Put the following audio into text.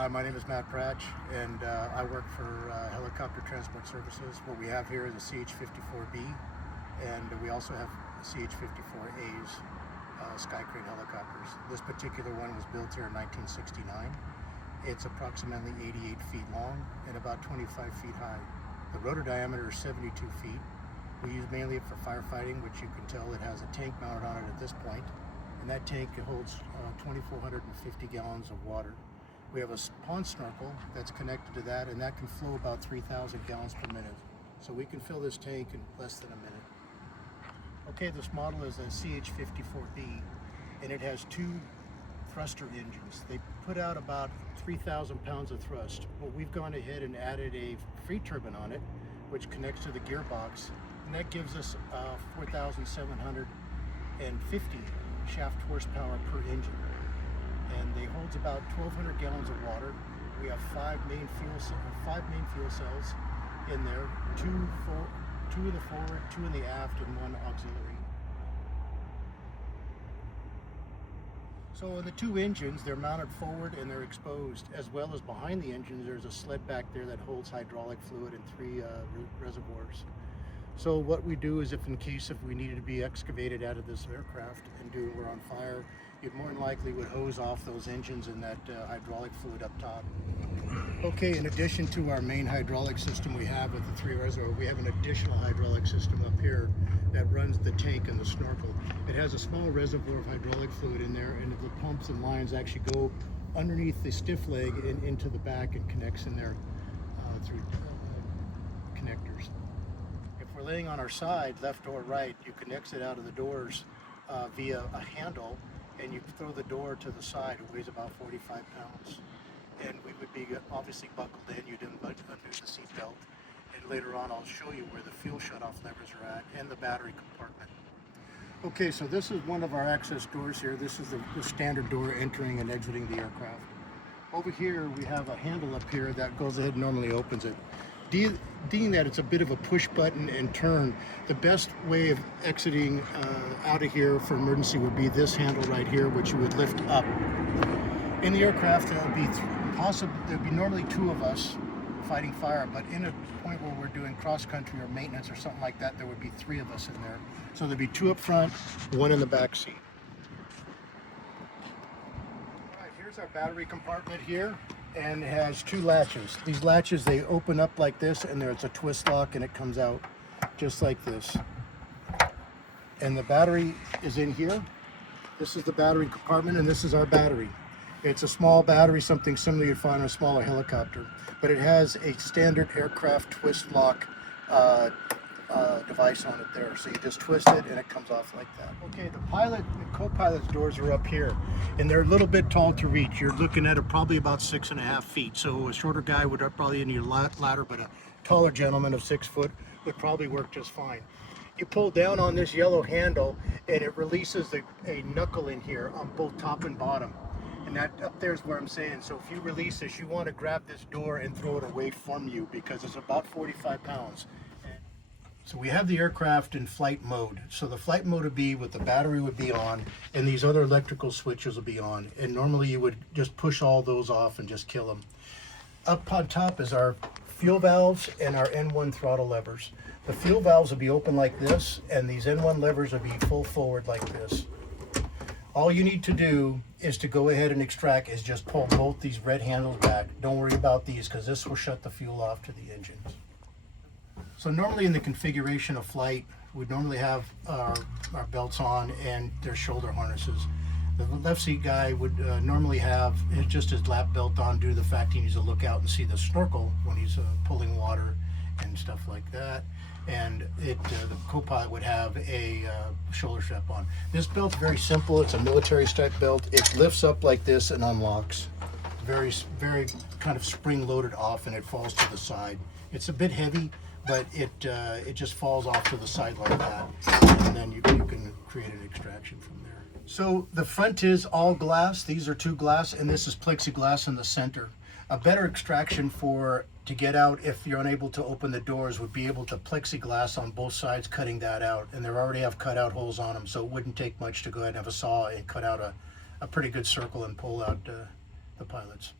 Hi, my name is Matt Pratch, and I work for Helicopter Transport Services. What we have here is a CH-54B, and we also have CH-54As, Skycrane helicopters. This particular one was built here in 1969. It's approximately 88 feet long and about 25 feet high. The rotor diameter is 72 feet. We use mainly it for firefighting, which you can tell it has a tank mounted on it at this point, and that tank holds 2,450 gallons of water. We have a pond snorkel that's connected to that, and that can flow about 3,000 gallons per minute. So we can fill this tank in less than a minute. Okay, this model is a CH-54B, and it has two thruster engines. They put out about 3,000 pounds of thrust. Well, we've gone ahead and added a free turbine on it, which connects to the gearbox, and that gives us 4,750 shaft horsepower per engine. And they holds about 1,200 gallons of water. We have five main fuel cells in there, two in the forward, two in the aft, and one auxiliary. So in the two engines, they're mounted forward and they're exposed, as well as behind the engines. There's a sled back there that holds hydraulic fluid and three reservoirs. So what we do is, if we needed to be excavated out of this aircraft and we're on fire, you more than likely would hose off those engines and that hydraulic fluid up top. Okay, in addition to our main hydraulic system we have with the three reservoirs, we have an additional hydraulic system up here that runs the tank and the snorkel. It has a small reservoir of hydraulic fluid in there, and the pumps and lines actually go underneath the stiff leg and into the back and connects in there through connectors. If we're laying on our side, left or right, you can exit out of the doors via a handle, and you throw the door to the side. It weighs about 45 pounds. And we would be obviously buckled in. You'd undo the seat belt. And later on, I'll show you where the fuel shutoff levers are at and the battery compartment. Okay, so this is one of our access doors here. This is the standard door entering and exiting the aircraft. Over here, we have a handle up here that goes ahead and normally opens it. Being that it's a bit of a push button and turn, the best way of exiting out of here for emergency would be this handle right here, which you would lift up. In the aircraft, there'd be normally two of us fighting fire, but in a point where we're doing cross country or maintenance or something like that, there would be three of us in there. So there'd be two up front, one in the back seat. All right, here's our battery compartment here. And it has two latches. These latches, they open up like this, and there's a twist lock, and it comes out just like this. And the battery is in here. This is the battery compartment, and this is our battery. It's a small battery, something similar you'd find on a smaller helicopter, but it has a standard aircraft twist lock device on it there. So you just twist it and it comes off like that. Okay, the pilot and co-pilot's doors are up here, and they're a little bit tall to reach. You're looking at it probably about 6.5 feet. So a shorter guy would probably need a ladder, but a taller gentleman of 6 foot would probably work just fine. You pull down on this yellow handle and it releases a knuckle in here on both top and bottom. And that up there is where I'm saying. So if you release this, you want to grab this door and throw it away from you, because it's about 45 pounds. So we have the aircraft in flight mode. So the flight mode would be with the battery would be on, and these other electrical switches will be on. And normally you would just push all those off and just kill them. Up on top is our fuel valves and our N1 throttle levers. The fuel valves will be open like this, and these N1 levers will be full forward like this. All you need to do is to go ahead and extract is just pull both these red handles back. Don't worry about these, because this will shut the fuel off to the engines. So normally in the configuration of flight, we'd normally have our belts on and their shoulder harnesses. The left seat guy would normally have just his lap belt on due to the fact he needs to look out and see the snorkel when he's pulling water and stuff like that. And the co-pilot would have a shoulder strap on. This belt's very simple. It's a military type belt. It lifts up like this and unlocks. Very, very kind of spring-loaded off, and it falls to the side. It's a bit heavy, but it just falls off to the side like that, and then you can create an extraction from there. So the front is all glass. These are two glass, and this is plexiglass in the center. A better extraction to get out if you're unable to open the doors would be able to plexiglass on both sides, cutting that out, and they already have cut out holes on them, so it wouldn't take much to go ahead and have a saw and cut out a pretty good circle and pull out the pilots.